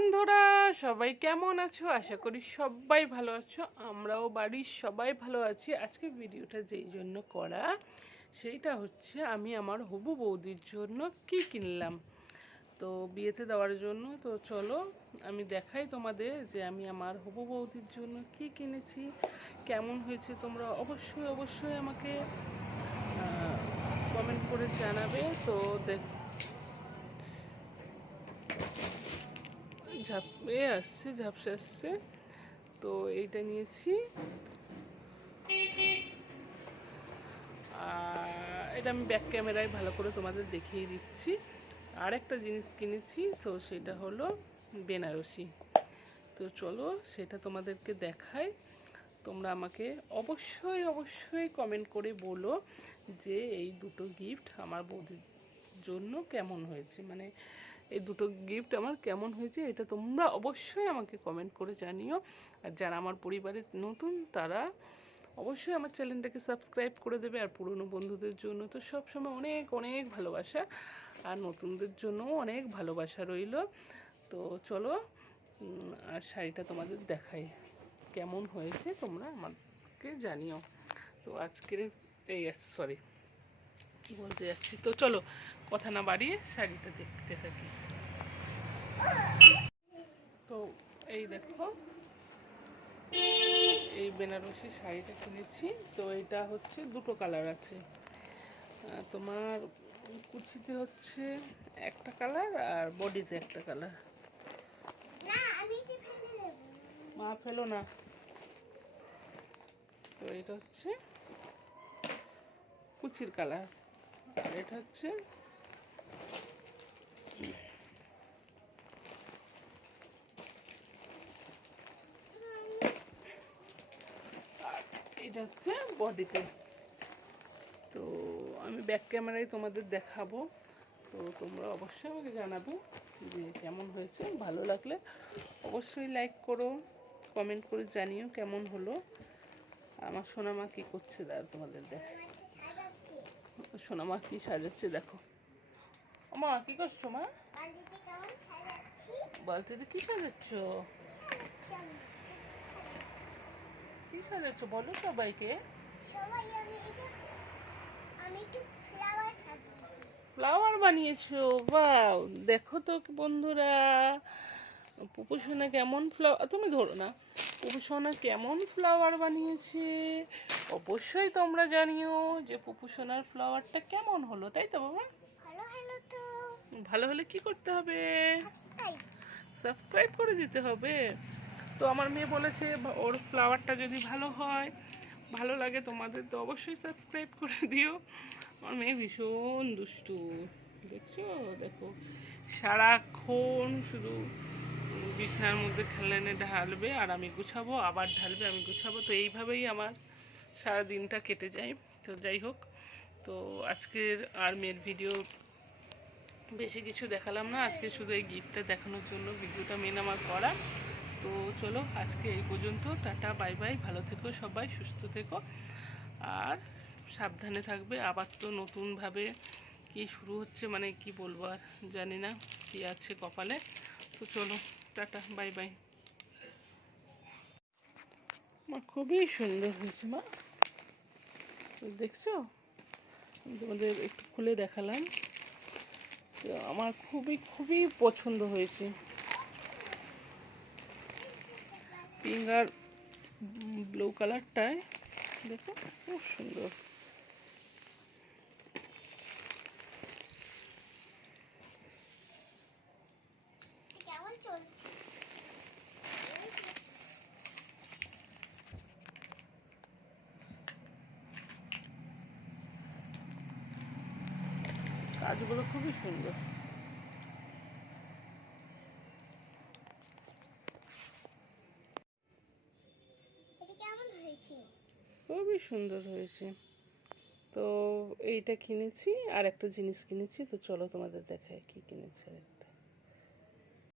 বন্ধুরা, সবাই কেমন আছো? আশা করি সবাই ভালো আছো। আমরাও বাড়ির সবাই ভালো আছি। আজকে ভিডিওটা যেই জন্য করা, সেইটা হচ্ছে আমি আমার হবু বৌদির জন্য কি কিনলাম। তো বিয়েতে দেওয়ার জন্য, তো চলো আমি দেখাই তোমাদের যে আমি আমার হবু বৌদির জন্য কি কিনেছি, কেমন হয়েছে তোমরা অবশ্যই অবশ্যই আমাকে কমেন্ট করে জানাবে। তো দেখ ঝাপে আসছে ঝাপসা আসছে তো এইটা নিয়েছি। এটা আমি ব্যাক ক্যামেরায় ভালো করে তোমাদের দেখিয়ে দিচ্ছি। আর একটা জিনিস কিনেছি, তো সেটা হলো বেনারসি। তো চলো সেটা তোমাদেরকে দেখাই। তোমরা আমাকে অবশ্যই অবশ্যই কমেন্ট করে বলো যে এই দুটো গিফট আমার বৌদির জন্য কেমন হয়েছে। মানে এই দুটো গিফট আমার কেমন হয়েছে এটা তোমরা অবশ্যই আমাকে কমেন্ট করে জানিও। আর যারা আমার পরিবারের নতুন, তারা অবশ্যই আমার চ্যানেলটাকে সাবস্ক্রাইব করে দেবে আর পুরনো বন্ধুদের জন্য। তো সবসময় অনেক অনেক ভালোবাসা। আর নতুনদের জন্যও অনেক ভালোবাসা রইল। তো চলো আর শাড়িটা তোমাদের দেখাই। কেমন হয়েছে তোমরা আমাকে জানিও। তো আজকের এই সরি কি বলতে যাচ্ছি? তো চলো কথা না বাড়িয়ে শাড়িটা দেখতে থাকি। তো এই দেখো এই বেনারসি শাড়িটা কিনেছি। তো এটা হচ্ছে দুটো কালার আছে। তোমার কুচিতে হচ্ছে একটা কালার আর বডিতে একটা কালার। মা ফেলো না। তো এটা হচ্ছে কুচির কালার। আর এটা হচ্ছে এটা হচ্ছে বডিতে। তো আমি ব্যাক ক্যামেরায় তোমাদের দেখাবো। তো তোমরা অবশ্যই আমাকে জানাবে যে কেমন হয়েছে ভালো লাগলে অবশ্যই লাইক করো কমেন্ট করে জানিও কেমন হলো। আমার সোনামা কি করছে দাঁড়া তোমাদের দেখ সোনামা কি সাজাচ্ছে দেখো। মা কি করছ মা? বালতিতে কি সাজাচ্ছ? কি সাজাচ্ছ? বলো সবাইকে। ফ্লাওয়ার বানিয়েছো? বাও দেখো তো বন্ধুরা পুপু সোনা কেমন ফ্লাওয়ার তুমি ধরো না। পুপু সোনা কেমন ফ্লাওয়ার বানিয়েছে? অবশ্যই তোমরা জানিও যে পুপু সোনার ফ্লাওয়ারটা কেমন হলো তাই তো বাবা? ভালো হলে কি করতে হবে? সাবস্ক্রাইব করে দিতে হবে। তো আমার মেয়ে বলেছে ওর ফ্লাওয়ারটা যদি ভালো হয় ভালো লাগে তোমাদের তো অবশ্যই সাবস্ক্রাইব করে দিও। আমার মেয়ে ভীষণ দুষ্টু দেখছ? দেখো সারাক্ষণ শুধু বিছানার মধ্যে খেলেনে ঢালবে আর আমি গুছাবো আবার ঢালবে আমি গুছাবো। তো এইভাবেই আমার সারা দিনটা কেটে যায়। তো যাই হোক তো আজকের আর মেয়ের ভিডিও বেশি কিছু দেখালাম না। আজকে শুধু এই গিফটটা দেখানোর জন্য ভিডিওটা মেন আমার করা। তো চলো আজকে এই পর্যন্ত। টাটা বাই বাই ভালো থেকো সবাই, সুস্থ থেকো। আর সাবধানে থাকবে। আবার তো নতুনভাবে কি শুরু হচ্ছে মানে কি বলব আর জানি না কি আছে কপালে। তো চলো, টাটা বাই বাই মা, খুবই সুন্দর হয়েছে মা। দেখছ? তোমাদের একটু খুলে দেখালাম। তো আমার খুবই খুবই পছন্দ হয়েছে। পিঙ্ক আর ব্লু কালারটায় দেখো খুব সুন্দর। কাজগুলো খুবই সুন্দর। হয়েছে? খুবই সুন্দর হয়েছে। তো এইটা কিনেছি আর একটা জিনিস কিনেছি তো চলো তোমাদের দেখায় কি কিনেছে।